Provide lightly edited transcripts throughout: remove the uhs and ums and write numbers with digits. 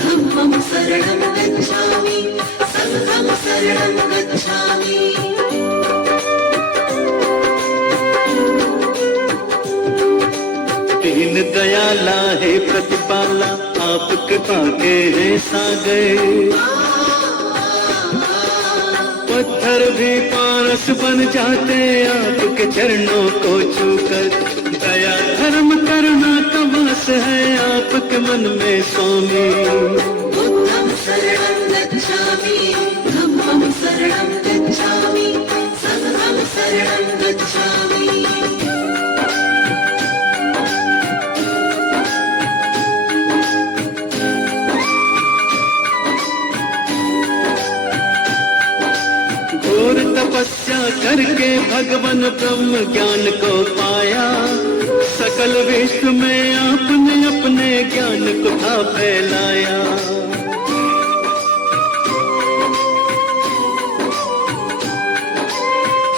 धम्मं शरणं गच्छामि संघं शरणं गच्छामि। दीन दयाला है प्रतिपाला, आप कृपा के हैं सागर। पत्थर भी पारस बन जाते आपके चरणों को छूकर। दया धर्म करुणा का वास है आपके मन में स्वामी। बुद्धं शरणं गच्छामि धम्मं शरणं गच्छामि संघं शरणं गच्छामि। घोर तपस्या करके भगवान ब्रह्म ज्ञान को पाया। सकल विश्व में आपने अपने ज्ञान को था फैलाया।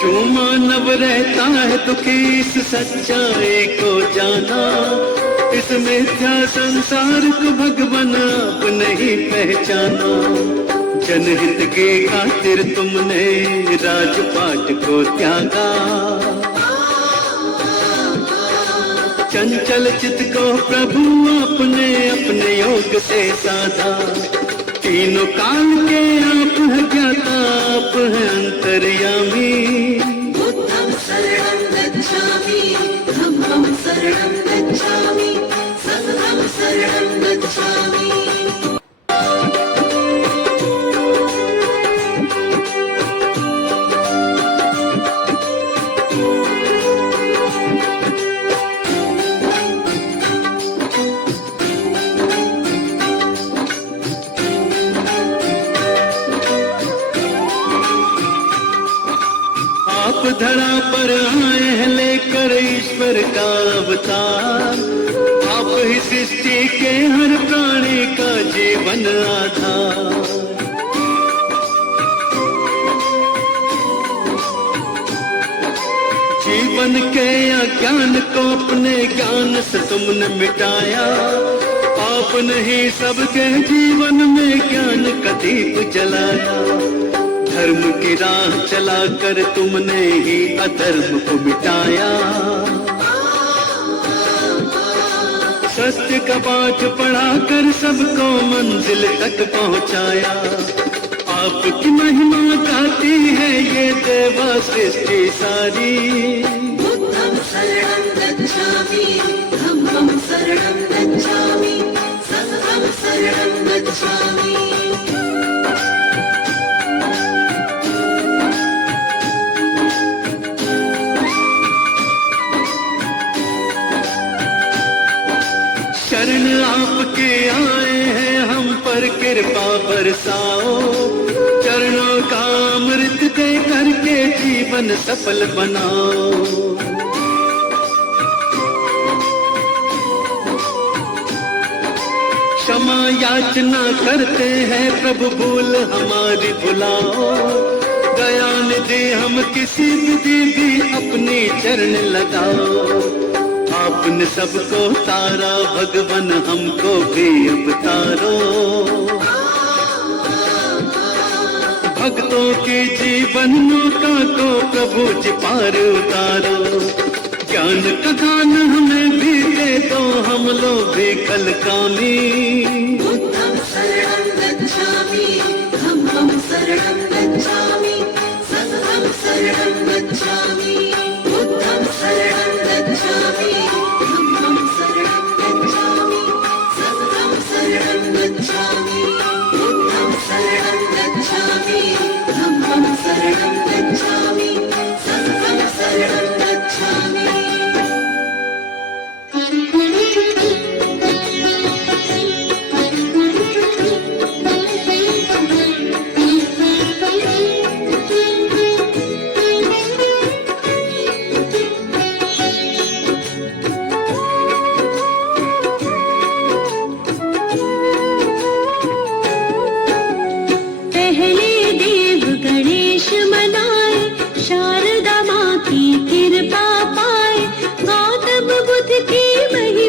जो मानव रहता है दुखी इस सच्चाई को जाना। इस मिथ्या संसार को भगवान आप नहीं पहचाना। जनहित के खातिर तुमने राजपाट को त्यागा। चंचल चित को प्रभु आपने अपने योग से साधा। तीनों काल के आप हैं ज्ञाता, आप हैं अंतर्यामी। बुद्धं शरणं गच्छामि धम्मं शरणं गच्छामि संघं शरणं गच्छामि। आप धरा पर आए हैं लेकर ईश्वर का अवतार। आप ही सृष्टि के हर प्राणी का जीवन आधार। जीवन के अज्ञान को अपने ज्ञान से तुमने मिटाया। आपने ही सबके जीवन में ज्ञान का दीप जलाया। धर्म की राह चलाकर तुमने ही अधर्म को मिटाया। सत्य का पाठ पढ़ाकर सबको मंजिल तक पहुंचाया। आपकी महिमा गाती है ये देवा सृष्टि सारी। बुद्धं शरणं गच्छामि धम्मं शरणं गच्छामि संघं शरणं गच्छामि। शरण आपके आए हैं हम पर कृपा बरसाओ। चरणों का अमृत दे करके जीवन सफल बनाओ। क्षमा याचना करते हैं प्रभु भूल हमारी भुलाओ। दया निधि हम किसी विधि भी अपनी चरण लगाओ। आपने सबको तारा भगवान हमको भी अवतारो। भक्तों के जीवन नौका को प्रभु जी पार उतारो। ज्ञान का दान हमें भी दे दो हम लोग भी कल कामी। बुद्धं शरणं गच्छामि धम्मं शरणं गच्छामि संघं शरणं गच्छामि। बुद्धं शरणं गच्छामि धम्मं शरणं गच्छामि संघं शरणं गच्छामि। बुद्धं शरणं गच्छामि धम्मं शरणं गच्छामि संघं शरणं गच्छामि। की कृपा पाए गौतम बुद्ध की महिमा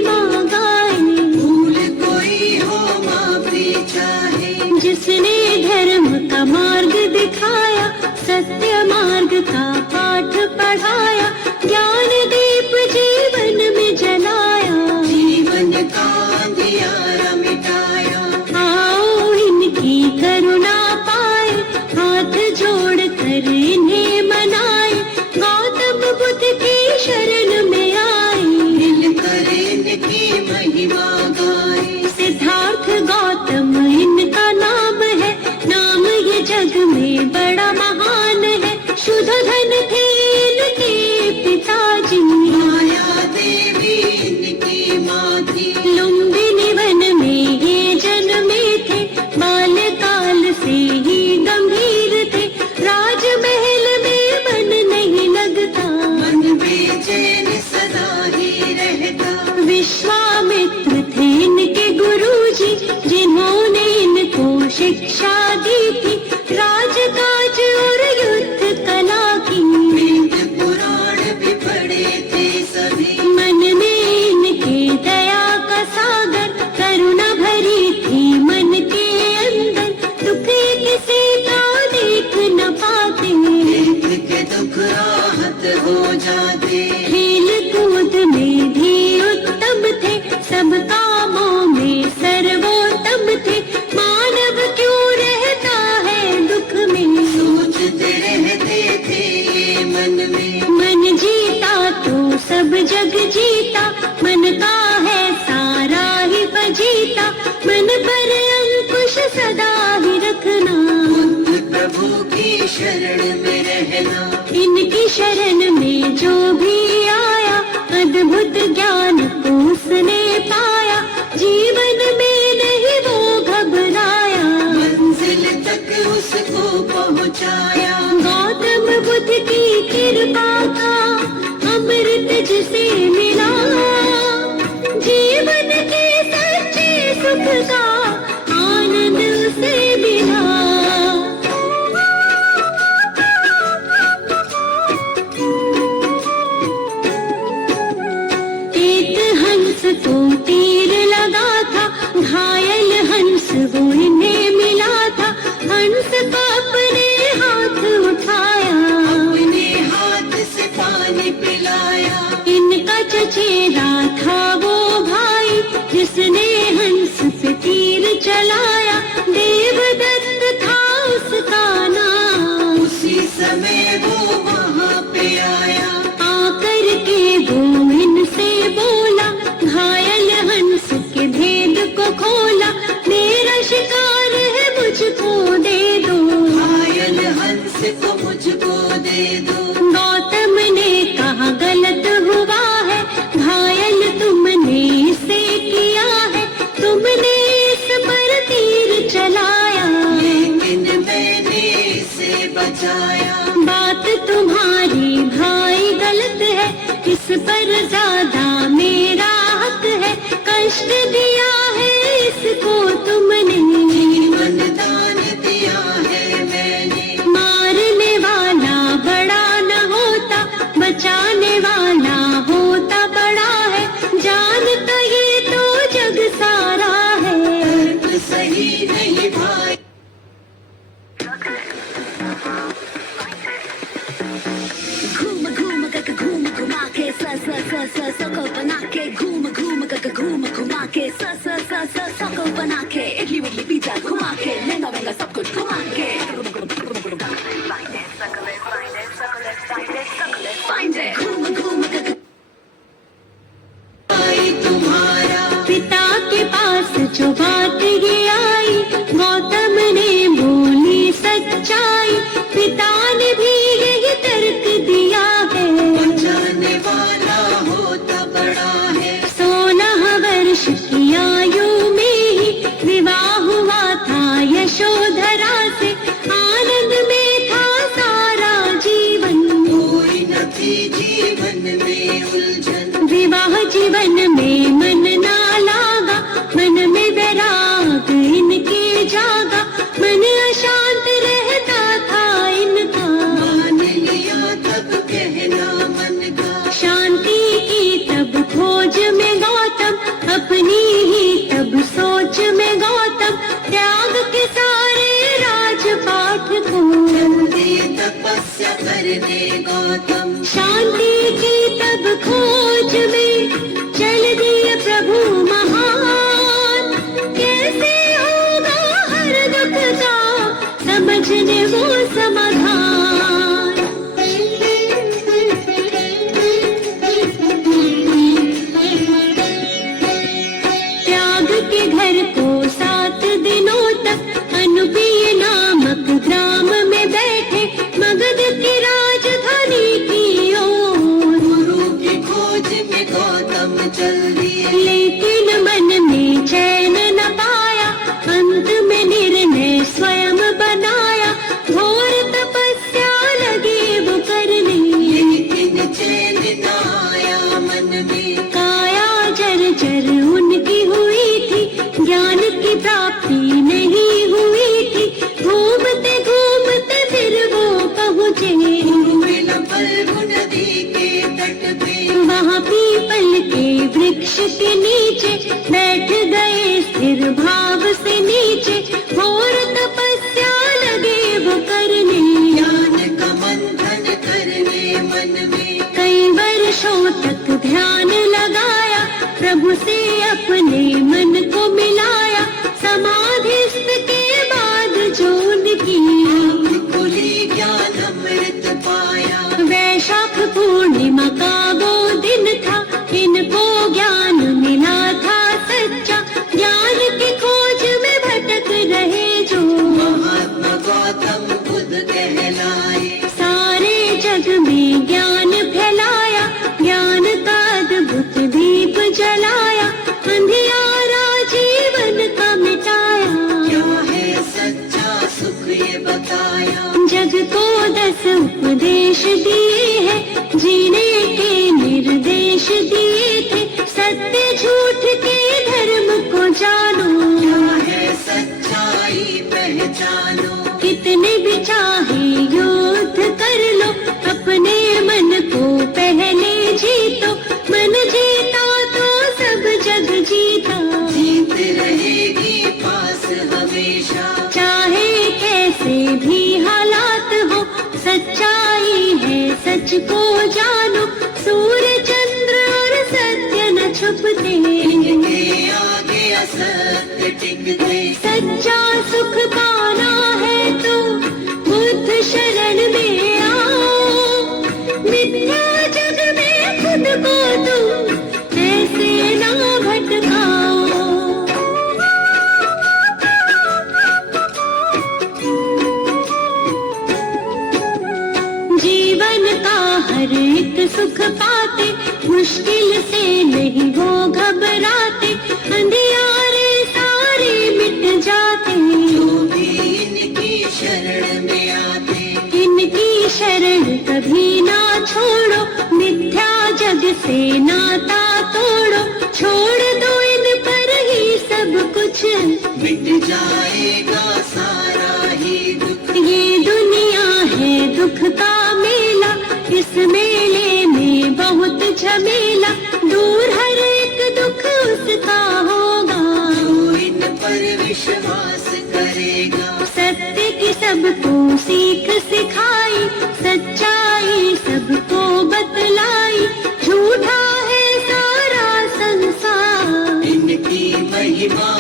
थी। लुम्बिनी वन में ये जन्मे थे, बाल्यकाल से ही गंभीर थे। राजमहल में मन नहीं लगता, मन बेचैन सदा ही रहता। विश्वामित्र थे इनके गुरुजी, जिन्होंने इनको शिक्षा दी थी राजकाज और युद्ध कला की। वेद पुराण भी पढ़े थे सभी। मन में इनके दया का सागर, करुणा भरी थी मन के अंदर। दुख किसी का देख न पाते, देख के दुख राहत हो जाते। खेल कूद में भी उत्तम थे, सब कामों में सर्वोत्तम थे। मानव क्यों रहता है दुख में, सोचते रहते थे ये मन में। मन जीता तो सब जग जीता, मन का है सारा ही बजीता। मन पर अंकुश सदा ही रखना, बुद्ध प्रभु की शरण में रहना। इनकी शरण में जो भी आया, अद्भुत ज्ञान को उसने पाया। जीवन में नहीं वो घबराया, मंजिल तक उसको पहुंचाया। गौतम बुद्ध की कृपा का अमृत जिसे मिला, जीवन के सच्चे सुख का आनंद उसे मिला। एक हंस को तीर लगा था, घायल हंस वो इन्हें मिला था। हंस का अपने हाथ उठाया, अपने हाथ से पानी पिलाया। इनका चचेरा था वो भाई, जिसने हंस पे तीर चलाया। देवदत्त था उसका नाम, उसी समय वो वहाँ पे आया। आकर के वो इनसे बोला, घायल हंस के भेद को खोला। मेरा शिकार है मुझको दे दो, घायल हंस को मुझको दे दो। गौतम ने कहा गलत हुआ है, घायल तुमने इसे किया है। तुमने इस पर तीर चलाया, लेकिन मैंने इसे बचाया। बात तुम्हारी भाई गलत है, इस पर ज्यादा मेरा हक है। कष्ट दिया है इसको तुमने, जीवन दान दिया है मैंने। मारने वाला बड़ा न होता, बचाने वाला होता बड़ा है। जानता ये तो जग सारा है, तर्क सही नहीं भाई। घूम घूम के घूम घुमा के सको बना के, घूम घूम के घूम घुमा के सको बना के। इडली विडली पिज्जा घुमा के, लेना वेंगा सब कुछ घुमा के। Find it. घूम घूम के भाई तुम्हारा पिता के पास जो बात ये आई, गौतम ने बोली सच्चाई। पिता ने भी यही तर्क दिया है, बचाने वाला होता बड़ा है। 16 वर्ष की आयु में ही विवाह हुआ था यशोधरा से। आनंद में था सारा जीवन, कोई न थी जीवन में उलझन। विवाह जीवन में मन ना लागा, मन में वैराग इनके जागा। मन अशांत रहता था इनका, मान लिया तब कहना मन का। शांति की तब खोज में गौतम, अपनी ही तब सोच में गौतम। त्याग के सारे राजपाट को, जल्दी तपस्या करने गौतम। शांति की तब खोज में चल दिए प्रभु महान। कैसे होगा हर दुख का समझने वो समाधान। त्याग के घर को 7 दिनों तक अनुपीय नामक ग्राम में बैठे, मगध की राजधानी की ओर। गुरु की खोज में गौतम चल दिए। लेकिन वृक्ष के नीचे बैठ गए स्थिर भाव से नीचे, घोर तपस्या लगे वो करने। ज्ञान का मंथन करने मन में, कई वर्षों तक ध्यान लगाया, प्रभु से अपने मन को मिलाया। समाधिस्थ के बाद जो उनकी खुली ज्ञान अमृत पाया। वैशाख पूर्णिमा का वो दिन था, इनको ज्ञान मिला था सच्चा। ज्ञान की खोज में भटक रहे जो महात्मा गौतम बुद्ध कहलाए। सारे जग में ज्ञान फैलाया, ज्ञान का अद्भुत दीप जलाया। अंधियारा जीवन का मिटाया, क्या है सच्चा सुख ये बताया। जग को 10 उपदेश दिए हैं, जीने के निर्देश दिए थे। सत्य झूठ के धर्म को जानो, क्या है सच्चाई पहचानो। कितने भी चाहे युद्ध कर लो, अपने मन को पहले जीतो। मन जीता तो सब जग जीता, जीत रहेगी पास हमेशा। चाहे कैसे भी हालात हो, सच्चाई है सच को जानो। सूर्य चंद्र और सत्य न छुपते, इनके आगे असत्य टिकते। सच्चा सुख पाना है तो बुद्ध शरण में आओ। मिथ्या जग में खुद को तुम ऐसे ना भटकाओ। जीवन का हर एक सुख पाते, मुश्किल से नहीं वो घबराते। अंधियारे सारे मिट जाते, जो भी इनकी शरण में आते। इनकी शरण कभी ना छोड़ो, मिथ्या जग से नाता तोड़ो। छोड़ दो इन पर ही सब कुछ, मिट जाएगा सारा ही दुख। ये दुनिया है दुख का मेला, इस मेले में बहुत झमेला। दूर हर एक दुख उसका होगा, जो इन पर विश्वास करेगा। सत्य की सबको सीख सिखाई, सच्चाई सबको बतलाई। झूठा है सारा संसार, इनकी महिमा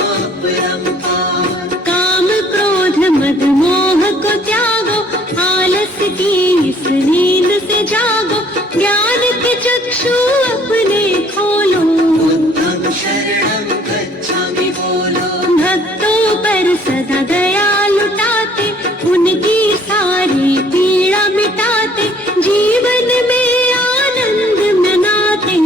परंपार। काम क्रोध मद मोह को त्यागो, आलस की इस नींद से जागो। ज्ञान के चक्षु अपने खोलो, बुद्धं शरणं गच्छामि बोलो। भक्तों पर सदा दया लुटाते, उनकी सारी पीड़ा मिटाते। जीवन में आनंद मनाते,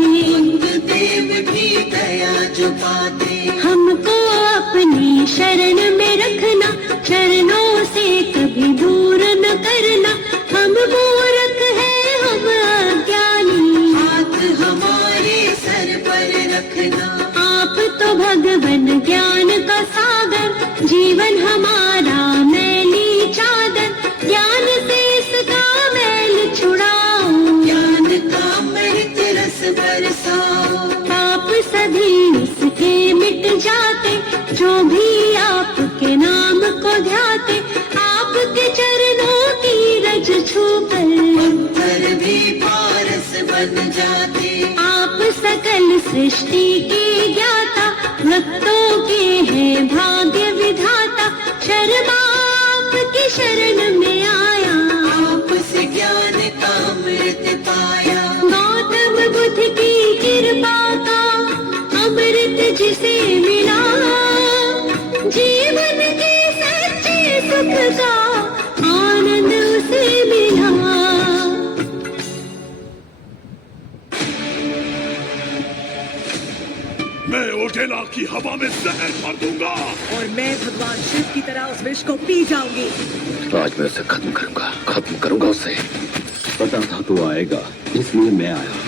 बुद्ध देव भी दया जो पाते। हमको अपनी शरण में रखना, चरणों से कभी दूर न करना। हम मूर्ख हैं हम अज्ञानी, हाथ हमारे सर पर रखना। आप तो भगवन ज्ञान का सागर, जीवन हमारा मैली चादर। ज्ञान से इसका मैल छुड़ाओ, ज्ञान का अमृत रस बरसाओ। पाप सभी इसके मिट जाते, जो भी आपके नाम को ध्याते। आपके चरणों की रज छूकर पत्थर भी पारस बन जाते। आप सकल सृष्टि के ज्ञाता, भक्तों के हैं भाग्य विधाता। शर्मा आपकी शरण में आया, आपसे ज्ञान का अमृत पाया। गौतम बुद्ध की कृपा का अमृत जिसे मिला। जीवन के सच्चे सुख का आनंद उसे मिला। मैं ओटेला की हवा में जहर भर दूंगा। और मैं भगवान शिव की तरह उस विष को पी जाऊंगी। आज मैं उसे खत्म करूंगा उसे। पता था तू आएगा, इसलिए मैं आया।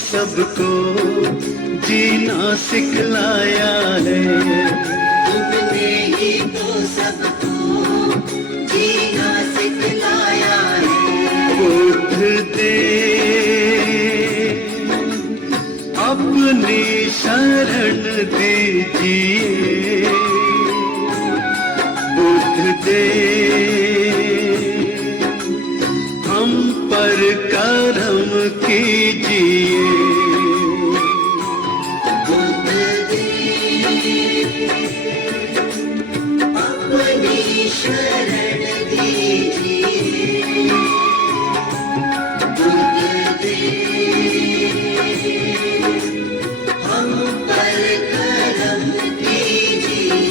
सबको जीना सिखलाया है। तुमने ही तो सबको जीना सिखलाया है। बुद्ध देव अपनी शरण दीजिए, बुद्ध देव हम पर करम कीजिए। बुद्ध देव अपनी शरण दीजिए। बुद्ध देव हम पर करम कीजिए।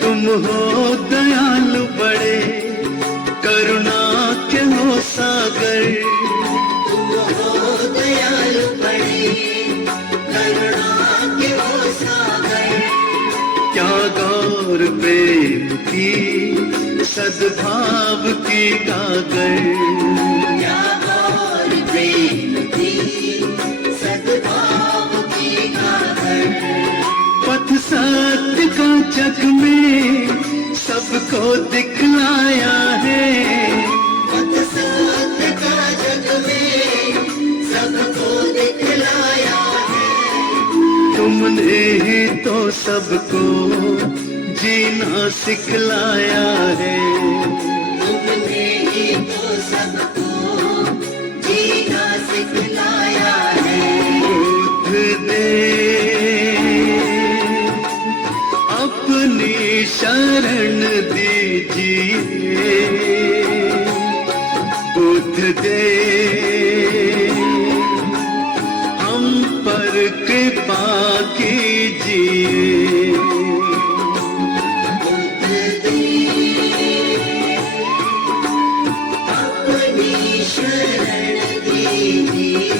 तुम हो दयालु बड़े, करुणा के हो सागर। तुम हो दयालु बड़े, करुणा के हो सागर। त्याग और प्रेम की सद्भाव की गागर। त्याग और प्रेम की सद्भाव की गागर। पथ सत्य का जग में सबको दिखलाया है। पथ सत्य का जग में सबको दिखलाया है। तुमने ही तो सबको जीना सिखलाया है। तुमने ही तो सबको जीना सिखलाया है। बुद्ध देव अपनी शरण दीजिए, बुद्ध देव हम पर कृपा कीजिए। बुद्ध देव अपनी शरण दीजिए।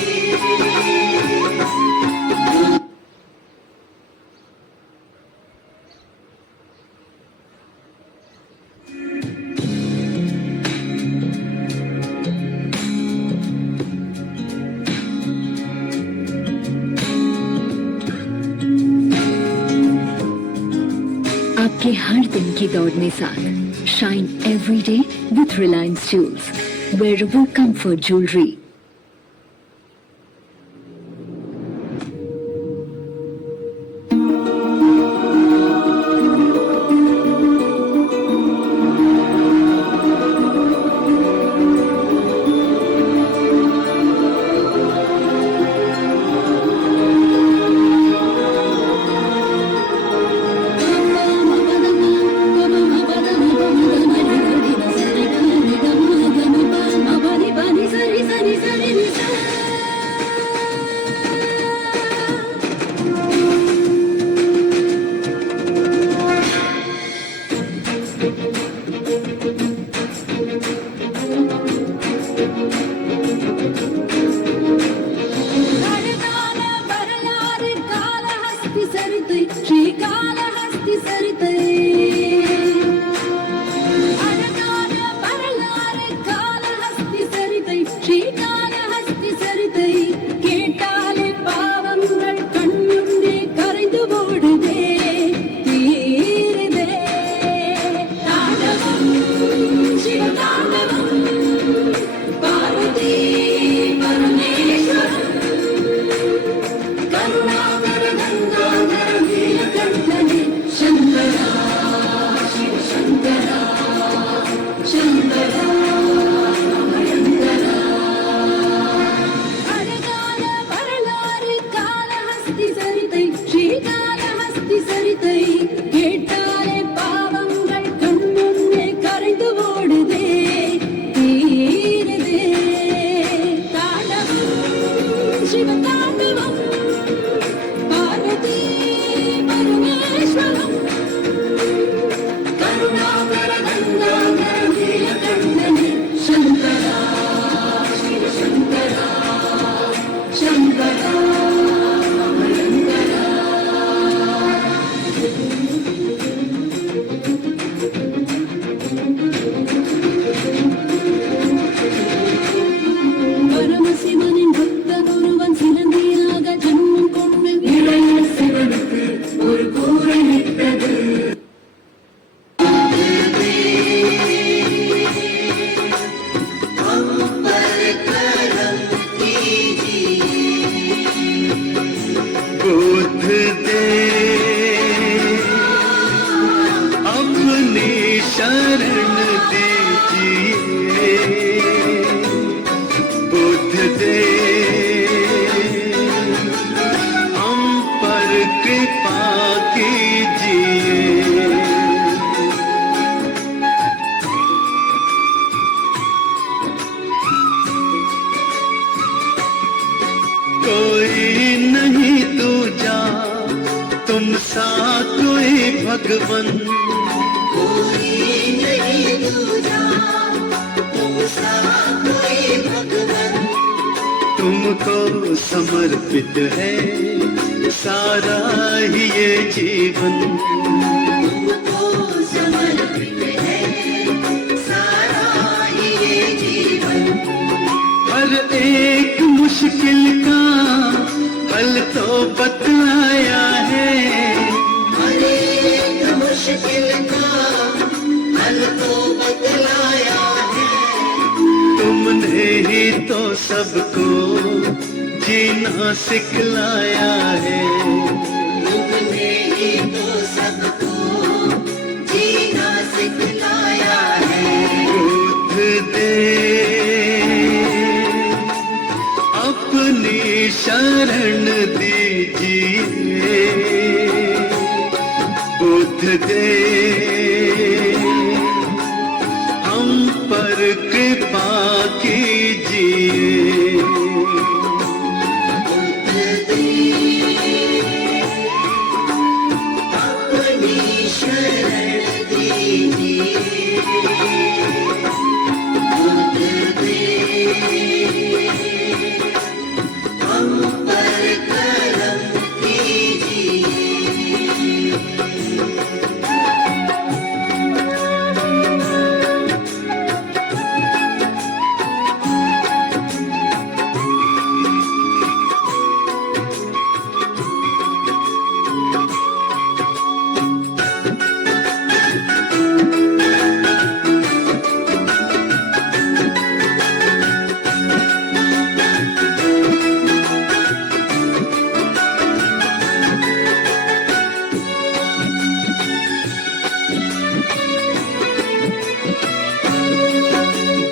आपके हर दिन की दौड़ में साथ shine every day with Reliance jewels, wearable comfort jewellery. भगवन, कोई नहीं दूजा तुमसा कोई भगवन। तुमको समर्पित है सारा ही ये जीवन, तुमको समर्पित है सारा ही ये जीवन। हर एक मुश्किल का हल तो बतलाया है, हर एक मुश्किल का हल तो बतलाया है। तुमने ही तो सबको जीना सिखलाया है, तुमने ही तो सबको जीना सिखलाया है। बुद्ध दे अपनी शरण दीजिए, बुद्ध दे हम पर कृपा कीजिए। बुद्ध दे अपनी शरण दीजिए, बुद्ध दे हम पर करम कीजिए।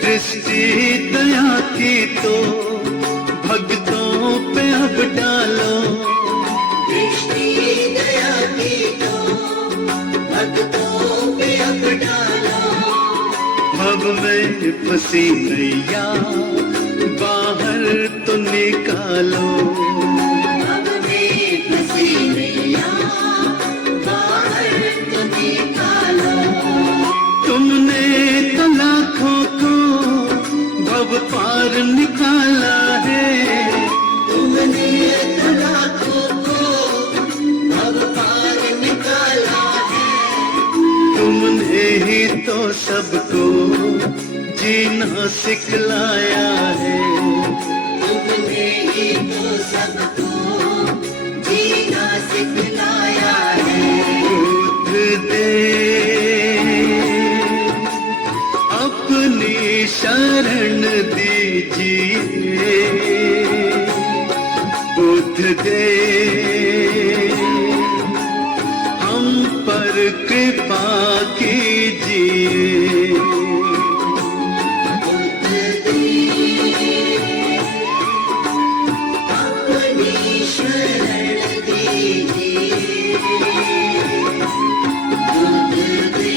दृष्टि दया की तो भक्तों पे अब डालो, दृष्टि दया की तो भक्तों पे अब डालो। भव में फंसी नैया बाहर तो निकालो, अब में फंसी नैया बाहर तो निकालो। तुमने तो लाखों को भव पार निकाला है, तुमने तो लाखों को अब पार निकाला है। तुमने ही तो सबको जीना सिखलाया है, तुमने ही तो सबको जीना सिखलाया है। बुद्ध दे अपनी शरण दीजिए, बुद्ध दे हम पर कृपा कीजिए। बुद्ध दे अपनी शरण दीजिए, बुद्ध दे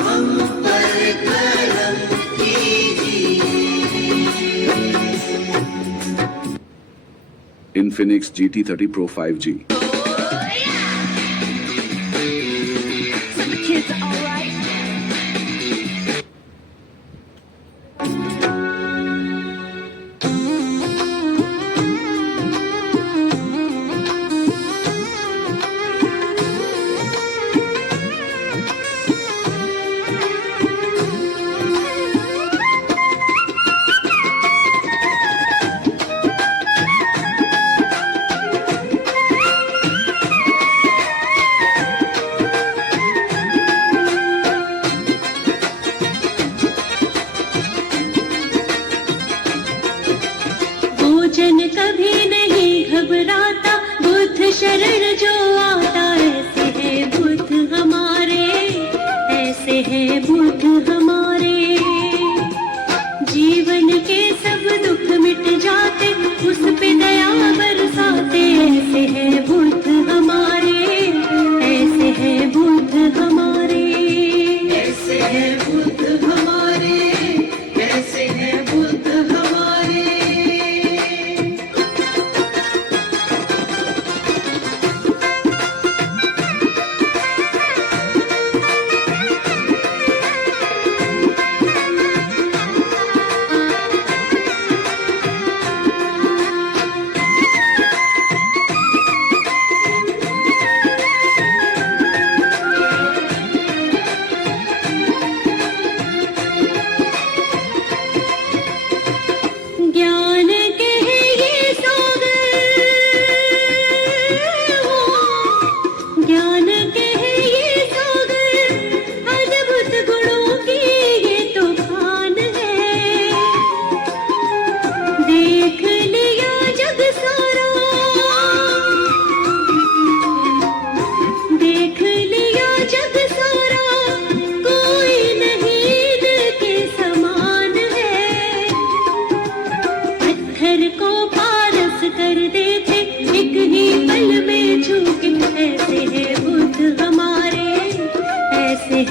हम पर करम कीजिए। Infinix GT30 Pro 5G. So the kids are alright. भोजन कभी नहीं घबराता, बुद्ध शरण जो आता। ऐसे है बुद्ध हमारे, ऐसे है बुद्ध हमारे। जीवन के सब दुख मिट जाते, उस पे दया बरसाते। ऐसे है बुद्ध हमारे, ऐसे है बुद्ध हमारे। ऐसे है बुद्ध हमारे, ऐसे है बुद्ध हमारे।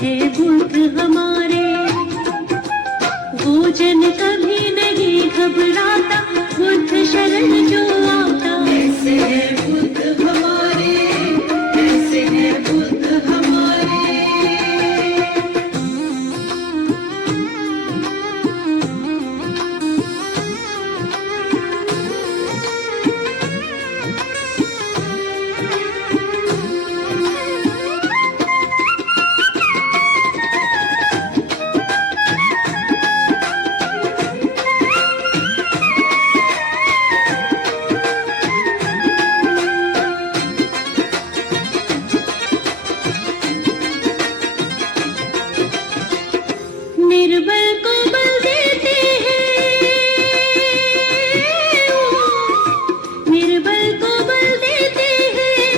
है बुद्ध हमारे। वो जन कभी नहीं घबराता, बुद्ध शरण जो आता। ऐसे है बुद्ध हमारे, ऐसे है बुद्ध हमारे। निर्बल को बल देते हैं, निर्बल को बल देते हैं,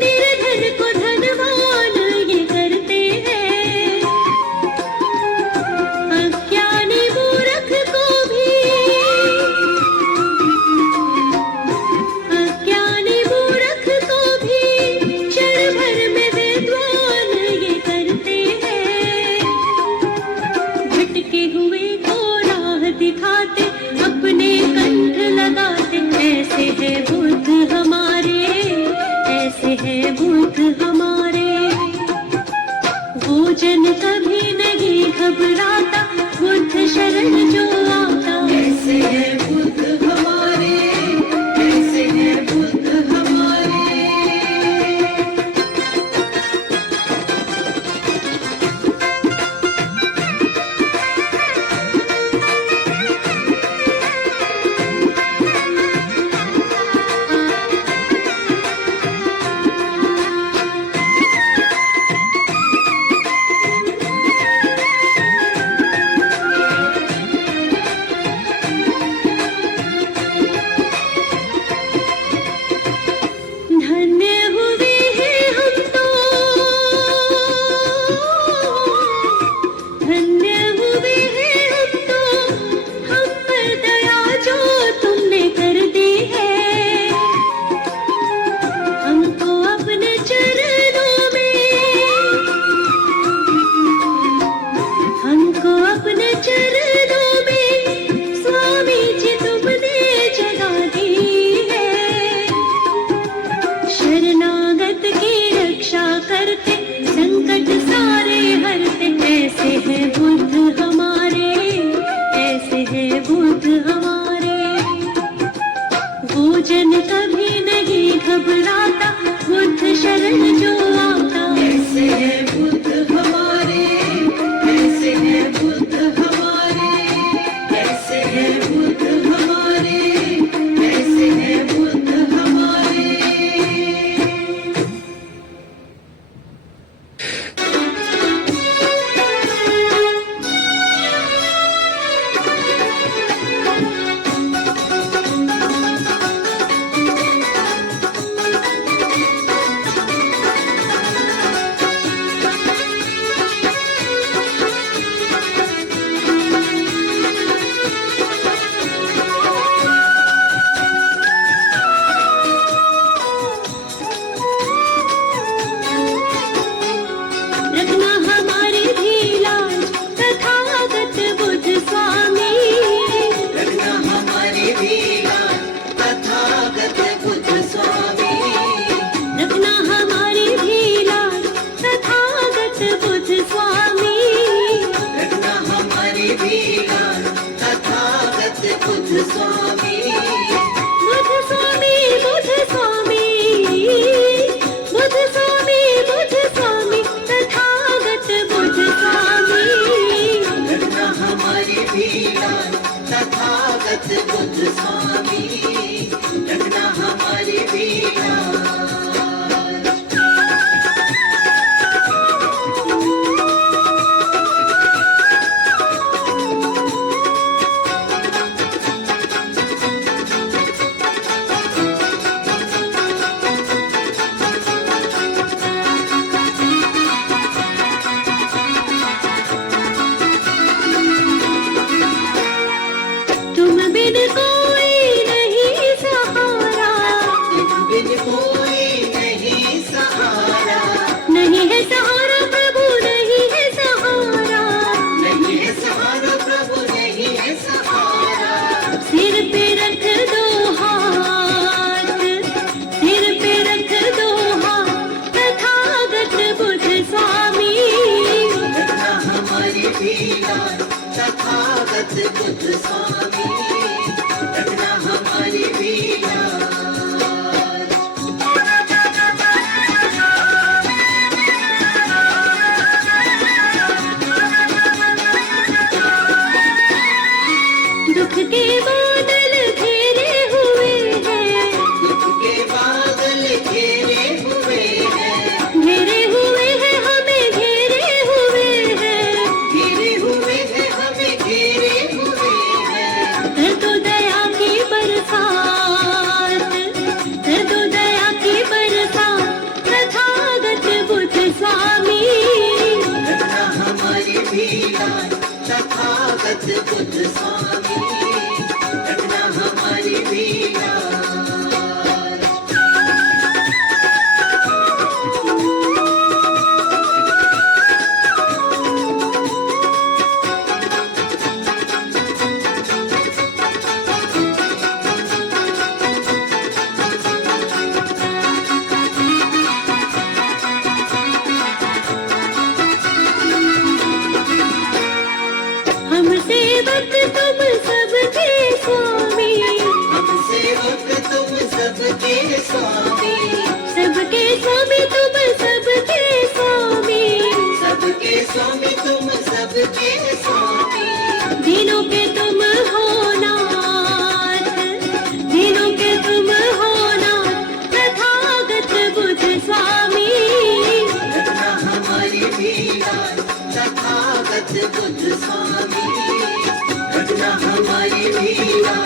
निर्धन को धनवान ये करते हैं। अज्ञानी मूर्ख को भी, अज्ञानी मूर्ख को भी क्षण भर में विद्वान ये करते हैं। भटके हुए को राह दिखाते, अपने कंठ लगाते। ऐसे है बुद्ध हमारे, ऐसे है बुद्ध हमारे। वो जन कभी नहीं घबराता, बुद्ध शरण जो आता। ऐसे है बुद्ध हमारे, ऐसे है बुद्ध हमारे। धन्य हुए हैं हम तो, धन्य हुए हैं हम तो, हम पर दया जो तुमने कर दी है। हमको अपने चरणों में, हमको अपने चरणों में स्वामी जी तुमने जगा दी है। शरणागत की रक्षा करते, संकट सारे हरते। ऐसे है बुद्ध हमारे, ऐसे है बुद्ध हमारे। वो जन कभी नहीं घबराता, बुद्ध शरण जो आता। ऐसे है बुद्ध हमारे, ऐसे है बुद्ध हमारे। ऐसे है बुद्ध हमारे, ऐसे है बुद्ध हमारे। स्वामी सबके स्वामी तुम सबके स्वामी, सबके स्वामी तुम सबके स्वामी दिनों के तुम हो नाथ, दिनों के तुम हो नाथ, तथागत बुद्ध स्वामी। रखना हमारी वीणा तथागत बुद्ध स्वामी रखना हमारी वीणा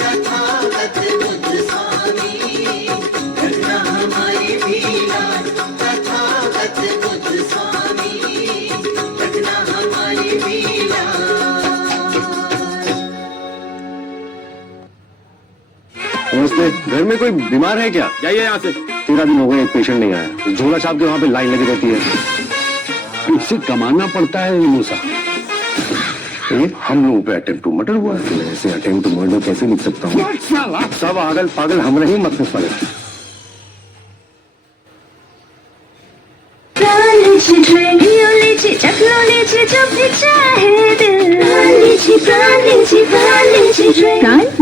तथागत बुद्ध स्वामी रखना हमारी वीणा तथागत बुद्ध स्वामी रखना हमारी वीणा। नमस्ते, घर में कोई बीमार है क्या? जाइए यहाँ से। 13 दिन हो गए, एक पेशेंट नहीं आया। झोला छाप के वहाँ पे लाइन लगी रहती है। इससे कमाना पड़ता है ये मूसा। ये हम लोगों पे अटेम्प्ट टू मर्डर हुआ है। मैं ऐसे अटेम्प्ट टू मर्डर कैसे लिख सकता हूँ? सब आगल पागल हमरे ही मत में पड़े।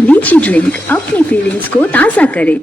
लीची ड्रिंक अपनी फीलिंग्स को ताज़ा करे।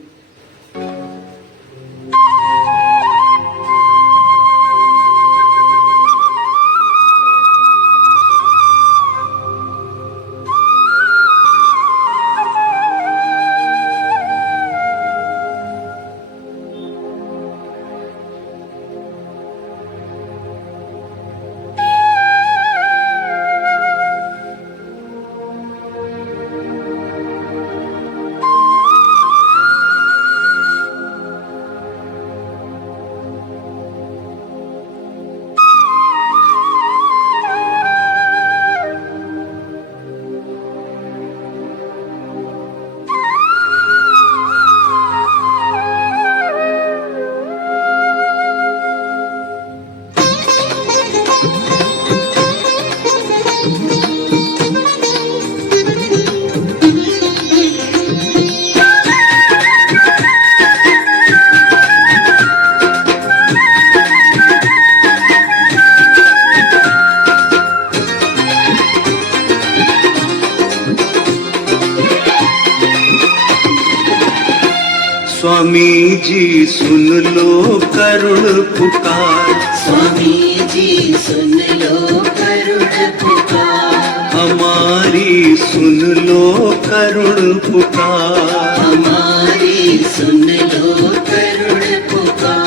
स्वामी जी सुन लो करुण पुकार, स्वामी जी सुन लो करुण पुकार हमारी सुन लो करुण पुकार, हमारी सुन लो करुण पुकार।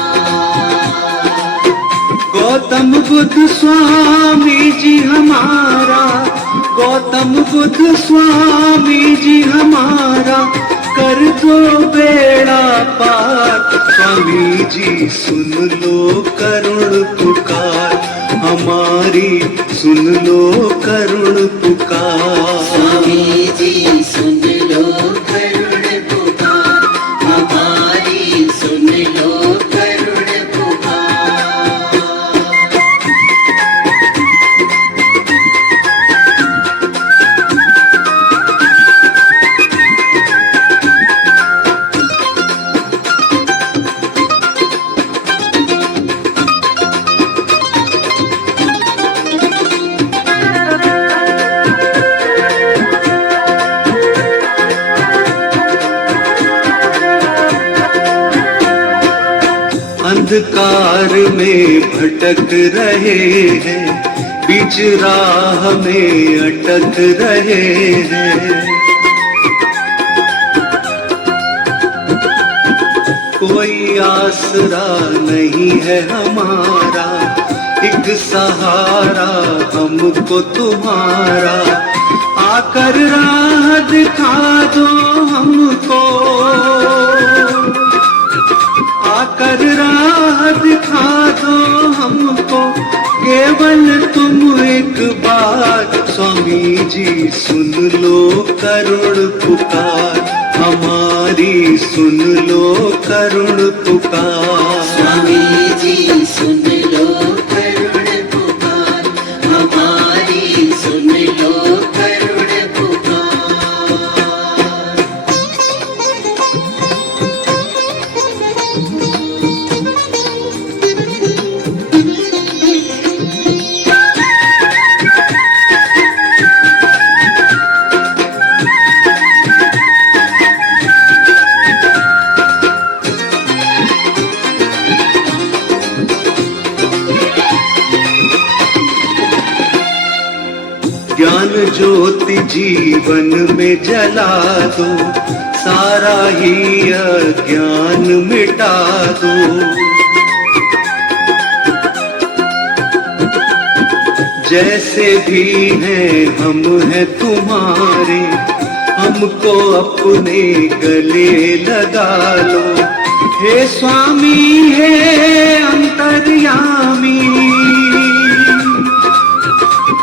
गौतम बुद्ध स्वामी जी हमारा, गौतम बुद्ध स्वामी जी हमारा कर दो बेड़ा पार। स्वामी जी सुन लो करुण पुकार हमारी, सुन लो करुण पुकार। स्वामी जी सुन लो करुण पुकार हमारी, सुन लो करुण पुकार। अंधकार में भटक रहे हैं, बीच राह में अटक रहे हैं। कोई आसरा नहीं है हमारा, एक सहारा हमको तुम्हारा। आकर राह दिखा दो हमको, आकर राह दिखा दो हमको, केवल तुम एक बार। स्वामी जी सुन लो करुण पुकार हमारी, सुन लो करुण पुकार। स्वामी जी सुन लो करुण पुकार हमारी, सुन लो करुण पुकार। ज्ञान ज्योति जीवन में जला दो, सारा ही अज्ञान मिटा दो। जैसे भी हैं हम हैं तुम्हारे, हमको अपने गले लगा लो। हे स्वामी हे अंतर्यामी,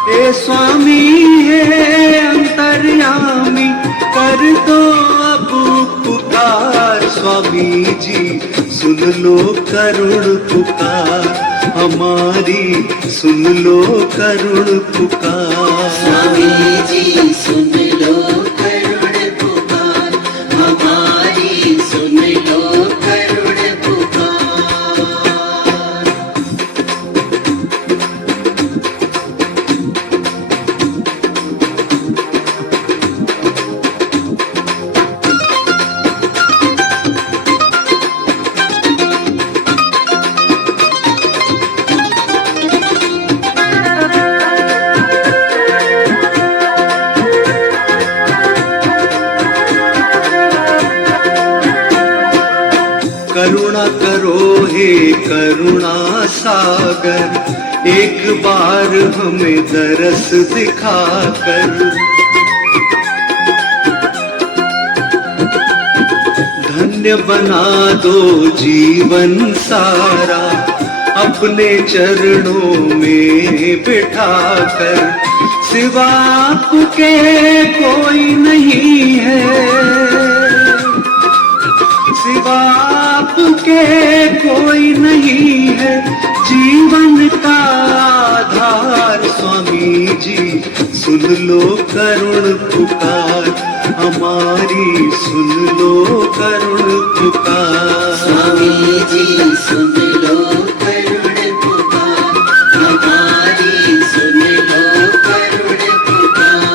हे स्वामी हे अंतर्यामी, कर दो अब पुकार। स्वामी जी सुन लो करुण पुकार हमारी, सुन लो करुण पुकार। स्वामी जी सुन लो करुण पुकार हमारी, सुन लो करुण पुकार। करुणा करो हे करुणा सागर, एक बार हमें दरस दिखाकर। धन्य बना दो जीवन सारा, अपने चरणों में बिठाकर। सिवा आपके कोई नहीं है, सिवा आपके कोई नहीं है, जीवन का आधार। स्वामी जी सुन लो करुण पुकार हमारी, सुन लो करुण पुकार। स्वामी जी सुन लो करुण पुकार हमारी, सुन लो करुण पुकार।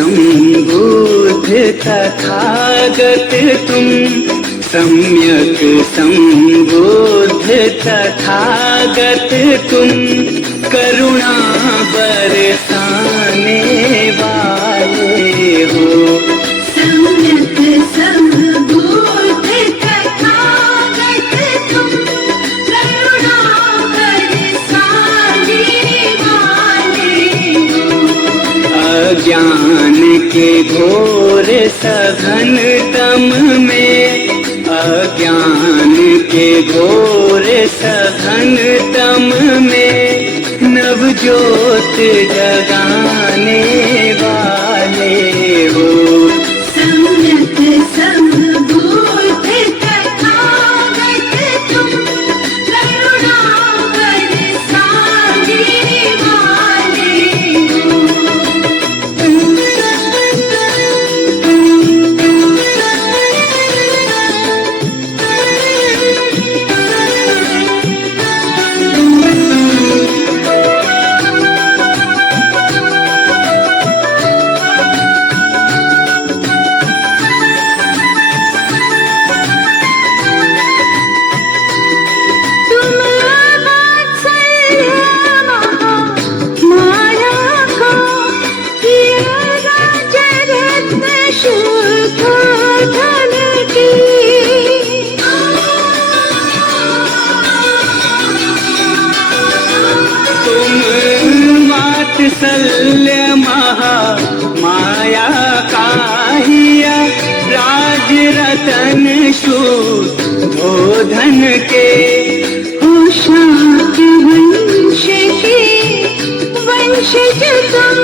सम्बुद्ध तथागत तुम, सम्यक सम्बुद्ध तथागत तुम, करुणा बरसाने वाले हो। सम्यक सम्बुद्ध तथागत तुम, करुणा बरसाने वाले हो। अज्ञान के घोर सघन तम में, अज्ञान के घोर सघन तम में, नव ज्योत जगाने वाले हो। सम्यक सम्बुद्ध तथागत तुम, करुणा बरसाने वाले हो। वंशज तुम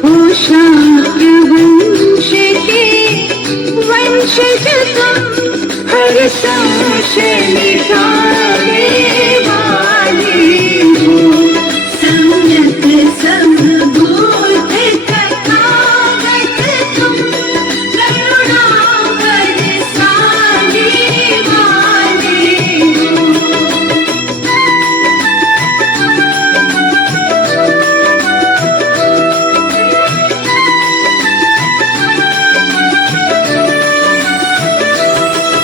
हो शाक्य वंश के, वंशज तुम हर संशय मिटाने वाले हो। सम्यक सम्बोध तथागत तुम करुणा बरसाने वाले हो।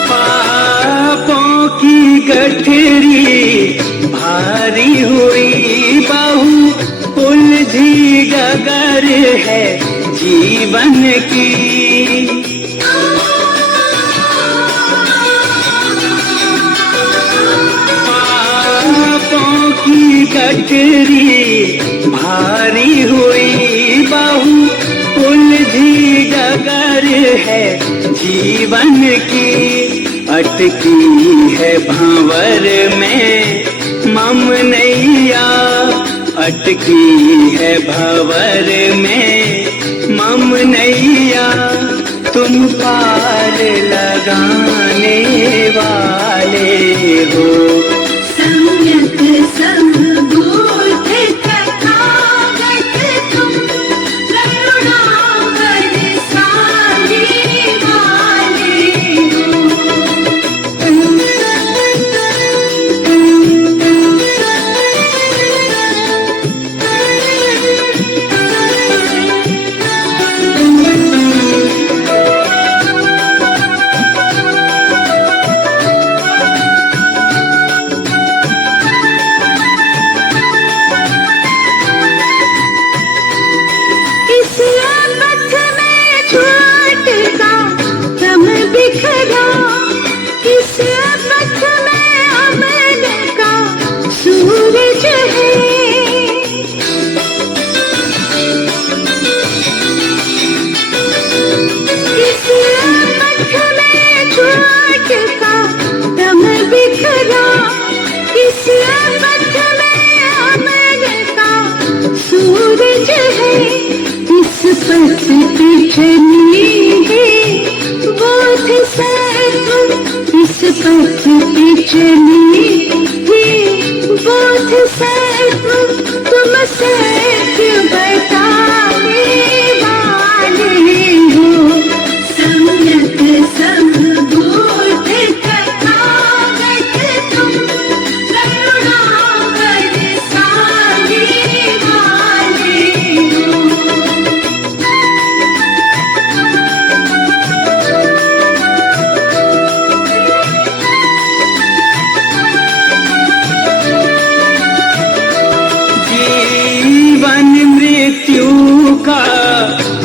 पापों की गठरी भारी हुई बाहु उलझी गगर है जीवन की। पापों की गठरी भारी हुई बाहु उलझी गगर है जीवन की। अटकी है भांवर में मम नैया, अटकी है भंवर में मम नैया। तुम पार लगाने वाले हो। सम्यक सम्बोध तथागत तुम करुणा बरसाने वाले हो। इस पथ में छूट का दम बिखरा, इस पथ में अमन का सूरज है। इस पथ में छूट का दम बिखरा, इस पथ में अमन का सूरज है। इस पथ पे चली है बोध सर्व, इस पथ पे चली है बोध सर्व। तुम सत्य बताने वाले हो। सम्यक सम्बोध तथागत तुम करुणा बरसाने वाले हो। जीवन मृत्यु का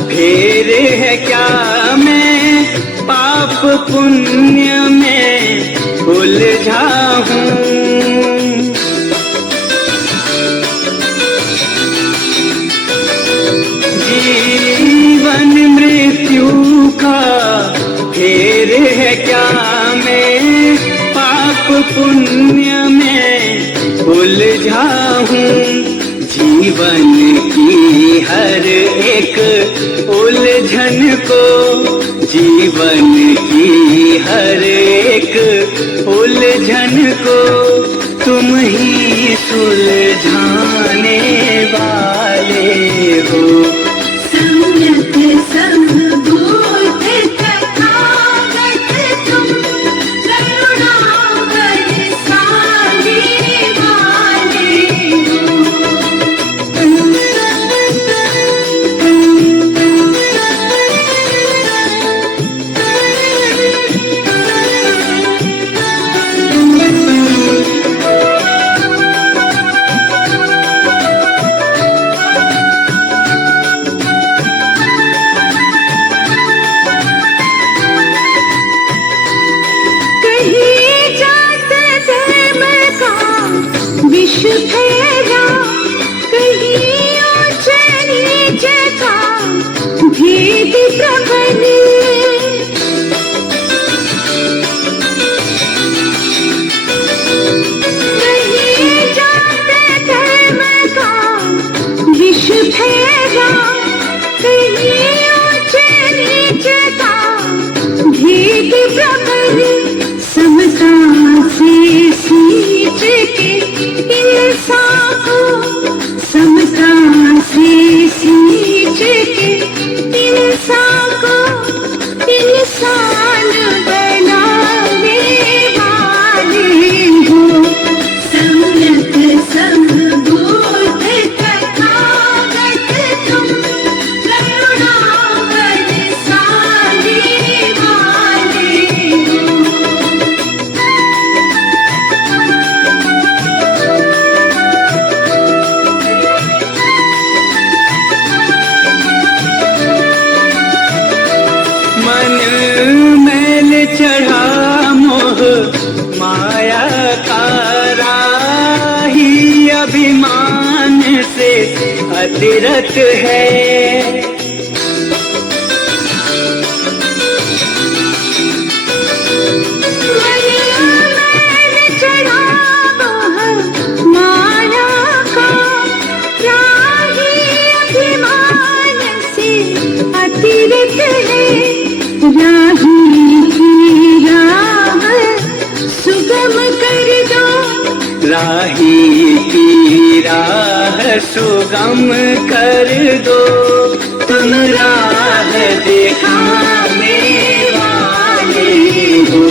फेर है क्या, मैं पाप पुण्य में उलझा हूँ। जीवन मृत्यु का फेर है क्या, मैं पाप पुण्य में उलझा हूँ। जीवन की हर एक उलझन को, जीवन की हर एक उलझन को तुम ही सुलझाने वाले हो। सम्यक सम्बोध तथागत तुम करुणा बरसाने वाले हो। विश्व सीध प्रबल समता से सींच के इंसान को, समता से सींच के इंसान को इंसान बनाने वाले हो। सम्यक संबोध तथागत तुम, करुणा बरसाने वाले हो। मन मैल चढ़ा मोह माया का राही अभिमान से अतिरत है। माया का राही अभिमान से अतिरिक्त है। राही की राह सुगम कर दो, राही की राह सुगम कर दो, तुम राह दिखाने वाले हो।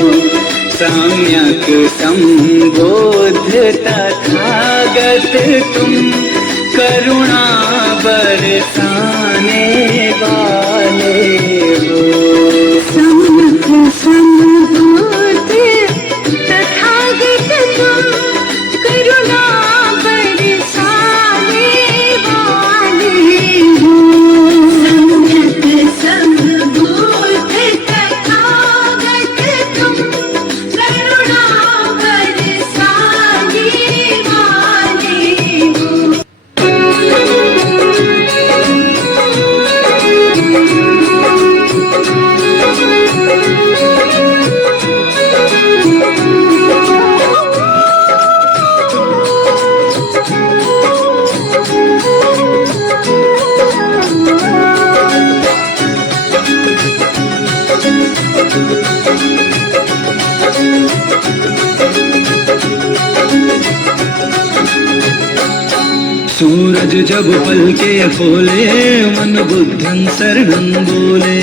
सम्यक संबोध तथागत तुम, करुणा बरसाने वाले हो। सम्यक संबोध तथागत तुम, करुणा बरसाने वाले हो। सम्यक संबोध तथागत तुम, करुणा बरसाने वाले हो। सूरज जब पलके खोले, मन बुद्धं शरणं बोले।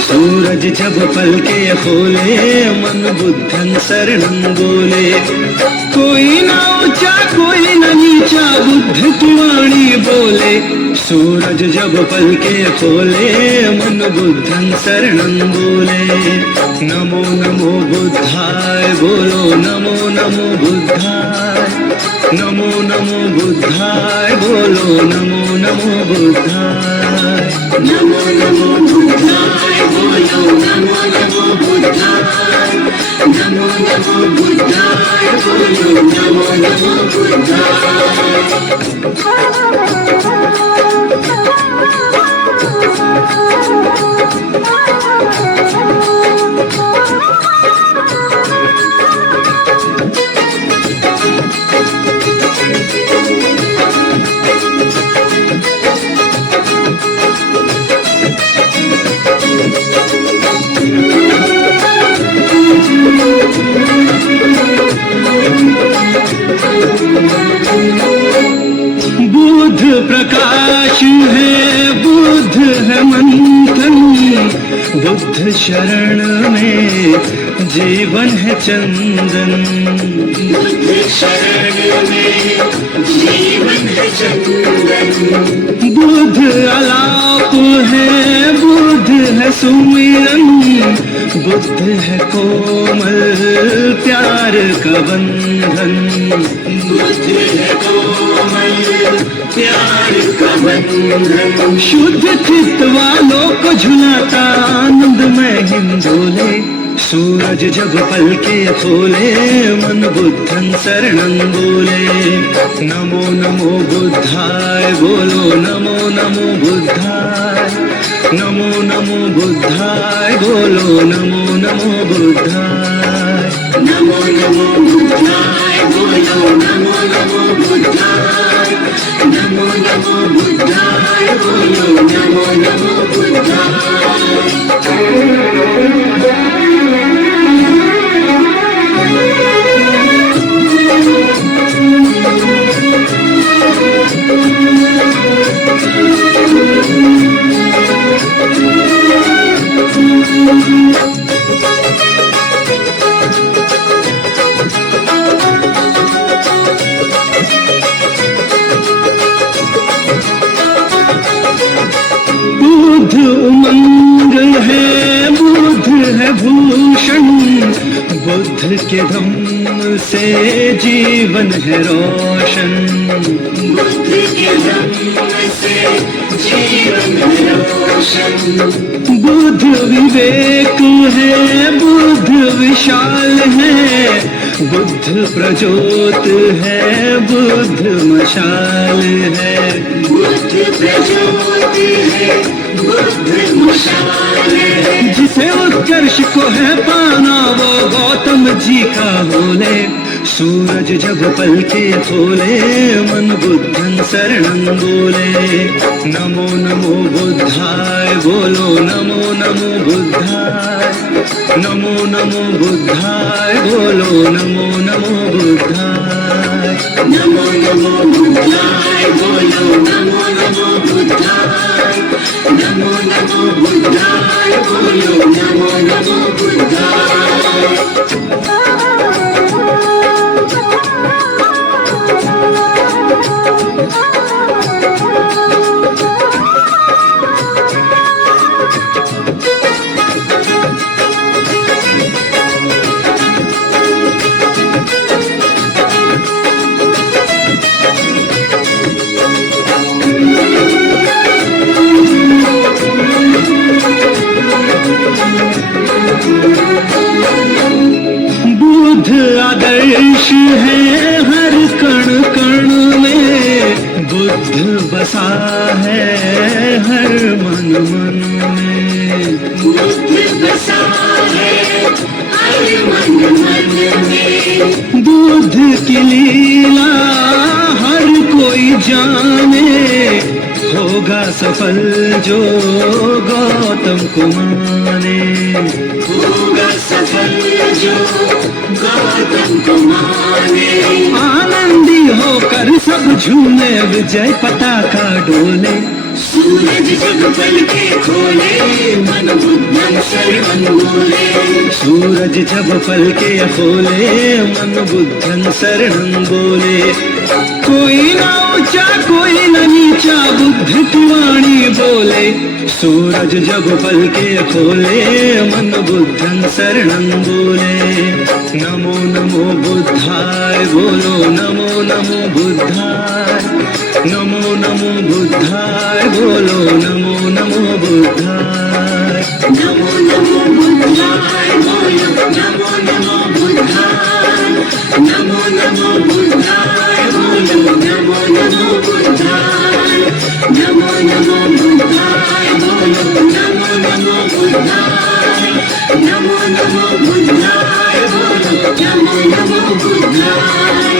सूरज जब पलके खोले, मन बुद्धं शरणं बोले। कोई ना ऊंचा कोई न नीचा, बुद्ध की वाणी बोले। सूरज जब पलके खोले, मन बुद्धं शरणं बोले। नमो नमो बुद्धाय बोलो, नमो नमो बुद्धाय। नमो नमो बुद्धाय बोलो, नमो नमो बुद्धाय। नमो नमो बुद्धाय बोलो, नमो नमो बुद्धाय। नमो नमो बुद्धाय बोलो, नमो नमो बुद्धाय। बुद्ध प्रकाश है, बुद्ध है मंथन। बुद्ध शरण में जीवन है चंदन। बुद्ध शरण में जीवन है चंदन। बुद्ध अलाप है, बुद्ध है सुमिरन। बुद्ध है कोमल प्यार का बंधन। बुद्ध है कोमल प्यार का बंधन। शुद्ध चित्त वालों को झुलाता आनंद में हिंदोले। सूरज जब पलके खोले, मन बुद्धं शरणं बोले। नमो नमो बुद्धाय बोलो, नमो नमो बुद्धाय। नमो नमो बुद्धाय बोलो, नमो नमो बुद्धाय। नमो नमो बुद्धाय बोलो, नमो नमो बुद्धाय। नमो नमो बुद्धाय बोलो, बुद्ध के धम्म से जीवन है रोशन, बुद्ध के धम्म से जीवन है रोशन। बुद्ध विवेक है, बुद्ध विशाल है, बुद्ध प्रज्योत है, बुद्ध मशाल है, बुद्ध प्रज्योत है, बुद्ध मशाल है। जिसे उत्कर्ष को है पाना वो गौतम जी का बोले। सूरज जब पलके खोले मन बुद्धं शरणं बोले। नमो नमो बुद्धाय बोलो, नमो नमो बुद्धाय, नमो नमो बुद्धाय बोलो, नमो नमो बुद्धाय, नमो नमो बुद्धाय बोलो, नमो नमो बुद्धाय, नमो नमो बुद्धाय बोलो, नमो नमो बुद्धाय। बुद्ध आदर्श है हर कण कण में, बुद्ध बसा है हर मन मन में, बुद्ध बसा है हर मन मन में। बुद्ध की लीला हर कोई जाने, होगा सफल जो गौतम को माने, होगा सफल जो गौतम को माने। आनंदी होकर सब झूमे विजय पताका डोले। सूरज जब पलके खोले मन बुद्धं शरणं बोले। सूरज जब पलके खोले मन बुद्धं शरणं बोले। कोई ना ऊंचा कोई ना नीचा बुद्ध की वाणी बोले। सूरज जब पलके खोले मन बुद्धं शरणं बोले। नमो नमो बुद्धाय बोलो, नमो नमो बुद्धाय, नमो नमो बुद्धाय बोलो, नमो नमो बुद्धाय, नमो नमो बुद्धाय बोलो, नमो नमो बुद्धाय, नमो नमो बुद्धाय बोलो, नमो नमो बुद्धाय, नमो नमो बुद्धाय बोलो, नमो नमो बुद्धाय, नमो नमो बुद्धाय बोलो, नमो नमो बुद्धाय,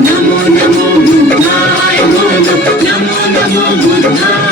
नमो नमो बुद्धाय बोलो, नमो नमो बुद्धाय।